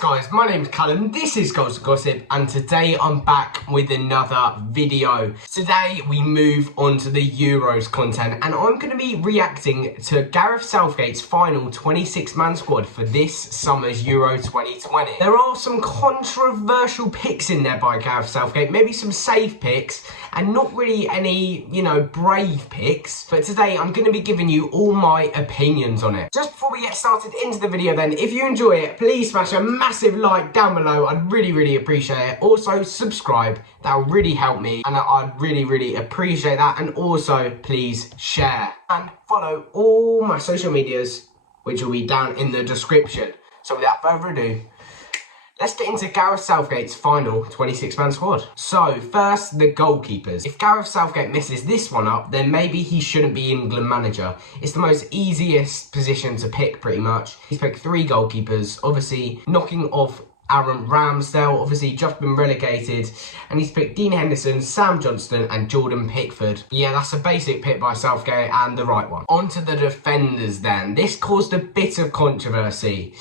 guys, my name's Callum, this is Goals to Gossip, and today I'm back with another video. Today we move on to the Euros content, and I'm going to be reacting to Gareth Southgate's final 26-man squad for this summer's Euro 2020. There are some controversial picks in there by Gareth Southgate, maybe some safe picks, and not really any, brave picks. But today I'm going to be giving you all my opinions on it. Just before we get started into the video then, if you enjoy it, please smash a massive like down below. I'd really appreciate it. Also subscribe, that'll really help me, and I'd really appreciate that. And also please share and follow all my social medias, which will be down in the description. So without further ado, let's get into Gareth Southgate's final 26-man squad. So, first, the goalkeepers. If Gareth Southgate messes this one up, then maybe he shouldn't be England manager. It's the most easiest position to pick, pretty much. He's picked 3 goalkeepers, obviously knocking off Aaron Ramsdale, obviously just been relegated, and he's picked Dean Henderson, Sam Johnstone and Jordan Pickford. Yeah, that's a basic pick by Southgate and the right one. On to the defenders then. This caused a bit of controversy.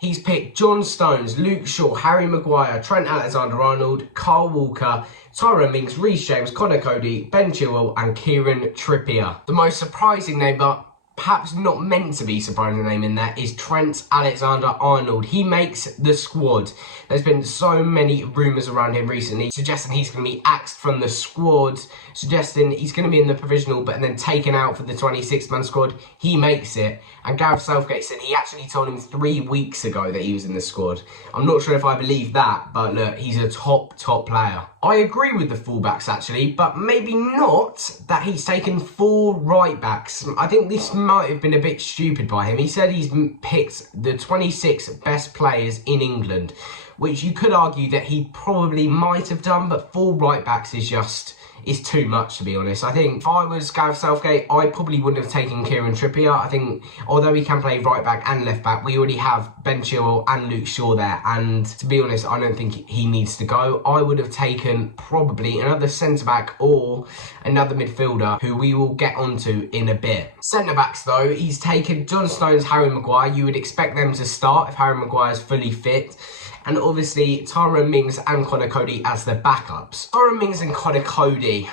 He's picked John Stones, Luke Shaw, Harry Maguire, Trent Alexander-Arnold, Kyle Walker, Tyrone Mings, Reece James, Conor Coady, Ben Chilwell and Kieran Trippier. The most surprising name, but perhaps not meant to be surprising name in there, is Trent Alexander-Arnold. He makes the squad. There's been so many rumours around him recently suggesting he's going to be axed from the squad, suggesting he's going to be in the provisional but then taken out for the 26-man squad. He makes it, and Gareth Southgate said he actually told him 3 weeks ago that he was in the squad. I'm not sure if I believe that, but look, he's a top player. I agree with the fullbacks actually, but maybe not that he's taken 4 right backs. I think this might have been a bit stupid by him. He said he's picked the 26 best players in England, which you could argue that he probably might have done, but 4 right backs is too much, to be honest. I think if I was Gareth Southgate, I probably wouldn't have taken Kieran Trippier. I think, although he can play right back and left back, we already have Ben Chilwell and Luke Shaw there, and to be honest, I don't think he needs to go. I would have taken probably another centre-back or another midfielder, who we will get onto in a bit. Centre-backs, though, he's taken John Stones, Harry Maguire. You would expect them to start if Harry Maguire is fully fit. And obviously, Tyrone Mings and Conor Coady as the backups. Tyrone Mings and Conor Coady,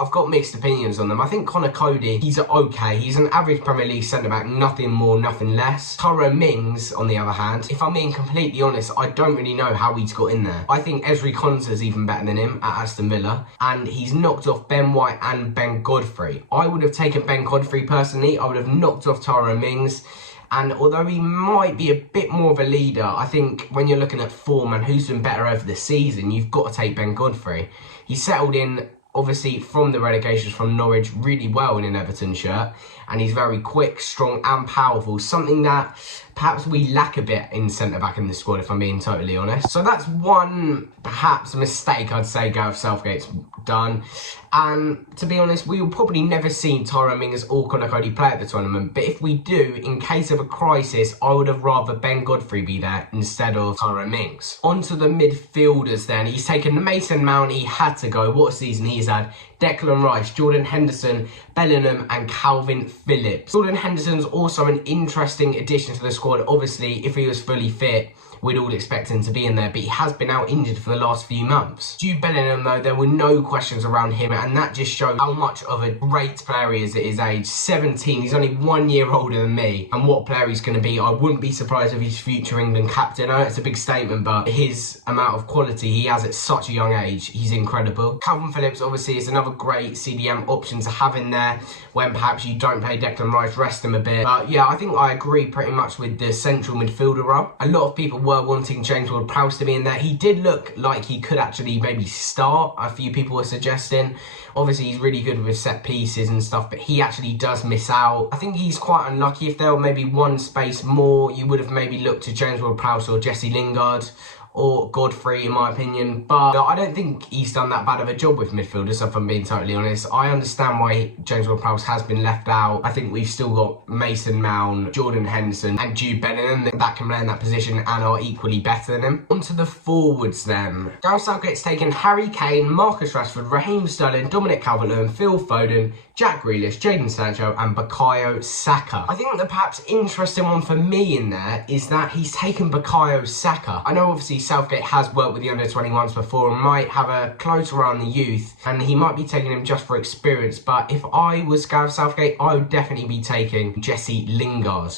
I've got mixed opinions on them. I think Conor Coady, he's okay. He's an average Premier League centre-back, nothing more, nothing less. Tyrone Mings, on the other hand, if I'm being completely honest, I don't really know how he's got in there. I think Ezri Konsa's even better than him at Aston Villa, and he's knocked off Ben White and Ben Godfrey. I would have taken Ben Godfrey personally. I would have knocked off Tyrone Mings. And although he might be a bit more of a leader, I think when you're looking at form and who's been better over the season, you've got to take Ben Godfrey. He settled in, obviously, from the relegation from Norwich really well in an Everton shirt. And he's very quick, strong and powerful. Something that perhaps we lack a bit in centre-back in the squad, if I'm being totally honest. So that's one, perhaps, mistake I'd say Gareth Southgate's done. And to be honest, we will probably never see Tyrone Mings or Conor Coady play at the tournament. But if we do, in case of a crisis, I would have rather Ben Godfrey be there instead of Tyrone Mings. On to the midfielders then. He's taken Mason Mount. He had to go. What a season he's had. Declan Rice, Jordan Henderson, Bellingham and Calvin Phillips. Jordan Henderson's also an interesting addition to the squad. Obviously, if he was fully fit, we'd all expect him to be in there, but he has been out injured for the last few months. Jude Bellingham, though, there were no questions around him, and that just shows how much of a great player he is at his age. 17, he's only 1 year older than me, and what player he's going to be. I wouldn't be surprised if he's future England captain. I know it's a big statement, but his amount of quality he has at such a young age, he's incredible. Calvin Phillips, obviously, is another great CDM option to have in there when perhaps you don't play Declan Rice, rest him a bit. But yeah, I think I agree pretty much with the central midfielder role. A lot of people were wanting James Ward-Prowse to be in there. He did look like he could actually maybe start. A few people were suggesting. Obviously, he's really good with set pieces and stuff, but he actually does miss out. I think he's quite unlucky. If there were maybe one space more, you would have maybe looked to James Ward-Prowse or Jesse Lingard. or Godfrey, in my opinion, but I don't think he's done that bad of a job with midfielders, if I'm being totally honest. I understand why James Ward-Prowse has been left out. I think we've still got Mason Mount, Jordan Henderson and Jude Bellingham that can play in that position and are equally better than him. Onto the forwards then. Gareth Southgate's taken Harry Kane, Marcus Rashford, Raheem Sterling, Dominic Calvert-Lewin, Phil Foden, Jack Grealish, Jadon Sancho and Bukayo Saka. I think the perhaps interesting one for me in there is that he's taken Bukayo Saka. I know obviously Southgate has worked with the under-21s before and might have a closer eye on the youth, and he might be taking him just for experience, but if I was Gareth Southgate, I would definitely be taking Jesse Lingard.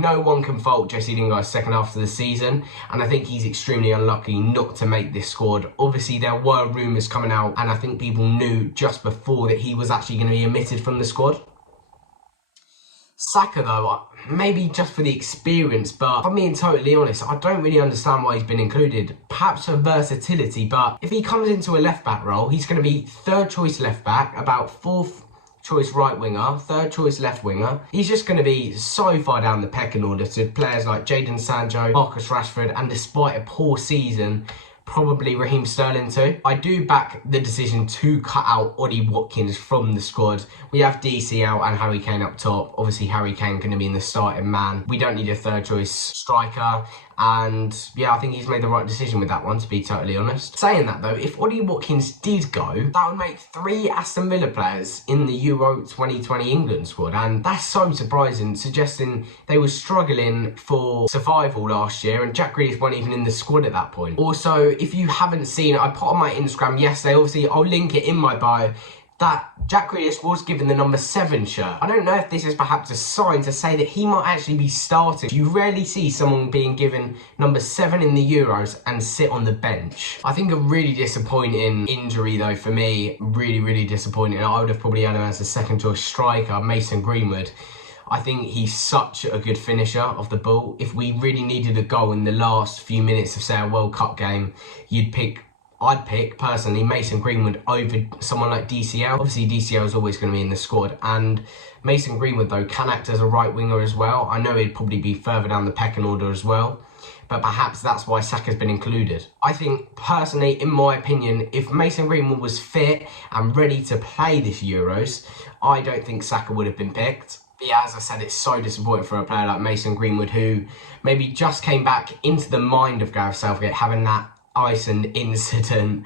No one can fault Jesse Lingard's second half of the season, and I think he's extremely unlucky not to make this squad. Obviously there were rumours coming out, and I think people knew just before that he was actually going to be omitted from the squad. Saka though, maybe just for the experience, but if I'm being totally honest, I don't really understand why he's been included. Perhaps for versatility, but if he comes into a left-back role, he's going to be third choice left-back, about fourth choice right winger, third choice left winger. He's just going to be so far down the pecking order to players like Jadon Sancho, Marcus Rashford, and despite a poor season, probably Raheem Sterling too. I do back the decision to cut out Ollie Watkins from the squad. We have DCL and Harry Kane up top. Obviously Harry Kane going to be in the starting man. We don't need a third choice striker. And yeah, I think he's made the right decision with that one, to be totally honest. Saying that though, if Ollie Watkins did go, that would make 3 Aston Villa players in the Euro 2020 England squad. And that's so surprising, suggesting they were struggling for survival last year and Jack Grealish wasn't even in the squad at that point. Also, if you haven't seen it, I put on my Instagram yesterday, obviously I'll link it in my bio, that Jack Grealish was given the number 7 shirt. I don't know if this is perhaps a sign to say that he might actually be starting. You rarely see someone being given number 7 in the Euros and sit on the bench. I think a really disappointing injury though for me, really disappointing. I would have probably had him as a second choice striker, Mason Greenwood. I think he's such a good finisher of the ball. If we really needed a goal in the last few minutes of, say, a World Cup game, I'd pick, personally, Mason Greenwood over someone like DCL. Obviously, DCL is always going to be in the squad. And Mason Greenwood, though, can act as a right winger as well. I know he'd probably be further down the pecking order as well. But perhaps that's why Saka's been included. I think, personally, in my opinion, if Mason Greenwood was fit and ready to play this Euros, I don't think Saka would have been picked. But yeah, as I said, it's so disappointing for a player like Mason Greenwood, who maybe just came back into the mind of Gareth Southgate, having that Iceland incident,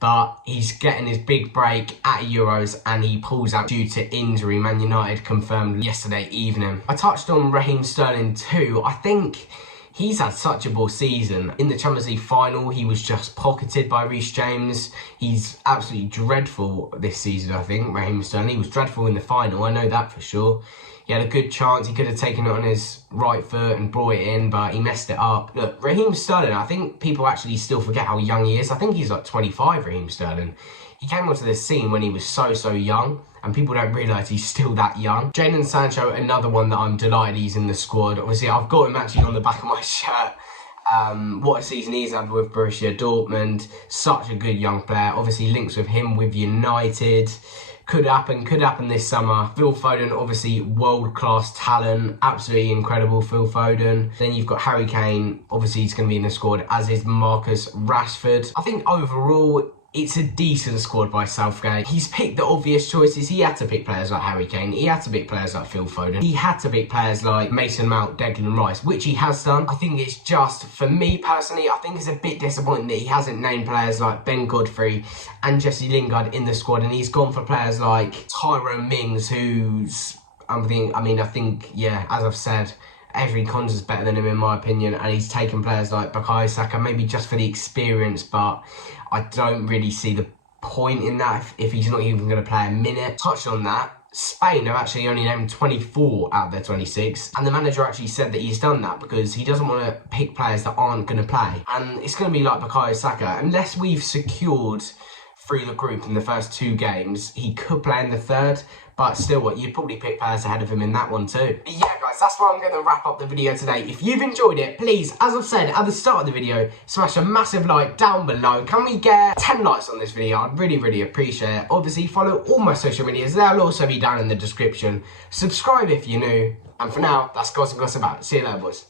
but he's getting his big break at Euros and he pulls out due to injury. Man United confirmed yesterday evening. I touched on Raheem Sterling too. I think he's had such a poor season. In the Champions League final, he was just pocketed by Reece James. He's absolutely dreadful this season, I think, Raheem Sterling. He was dreadful in the final, I know that for sure. He had a good chance, he could have taken it on his right foot and brought it in, but he messed it up. Look, Raheem Sterling, I think people actually still forget how young he is. I think he's like 25, Raheem Sterling. He came onto this scene when he was so young, and people don't realise he's still that young. Jadon Sancho, another one that I'm delighted he's in the squad. Obviously, I've got him actually on the back of my shirt. What a season he's had with Borussia Dortmund. Such a good young player. Obviously, links with him with United. Could happen this summer. Phil Foden, obviously world-class talent, absolutely incredible Phil Foden. Then you've got Harry Kane, obviously he's going to be in the squad, as is Marcus Rashford. I think overall, it's a decent squad by Southgate. He's picked the obvious choices. He had to pick players like Harry Kane. He had to pick players like Phil Foden. He had to pick players like Mason Mount, Declan Rice, which he has done. I think it's just, for me personally, I think it's a bit disappointing that he hasn't named players like Ben Godfrey and Jesse Lingard in the squad, and he's gone for players like Tyrone Mings, who's, I think, yeah, as I've said, Ezri Konsa's better than him in my opinion, and he's taken players like Bukayo Saka, maybe just for the experience, but I don't really see the point in that if he's not even going to play a minute. Touched on that, Spain have actually only named 24 out of their 26, and the manager actually said that he's done that because he doesn't want to pick players that aren't going to play, and it's going to be like Bukayo Saka. Unless we've secured through the group in the first 2 games, he could play in the third, but still, you'd probably pick players ahead of him in that one too. But yeah, guys, that's where I'm going to wrap up the video today. If you've enjoyed it, please, as I've said at the start of the video, smash a massive like down below. Can we get 10 likes on this video? I'd really appreciate it. Obviously, follow all my social medias. They'll also be down in the description. Subscribe if you're new. And for now, that's Gossip Gossip out. See you later, boys.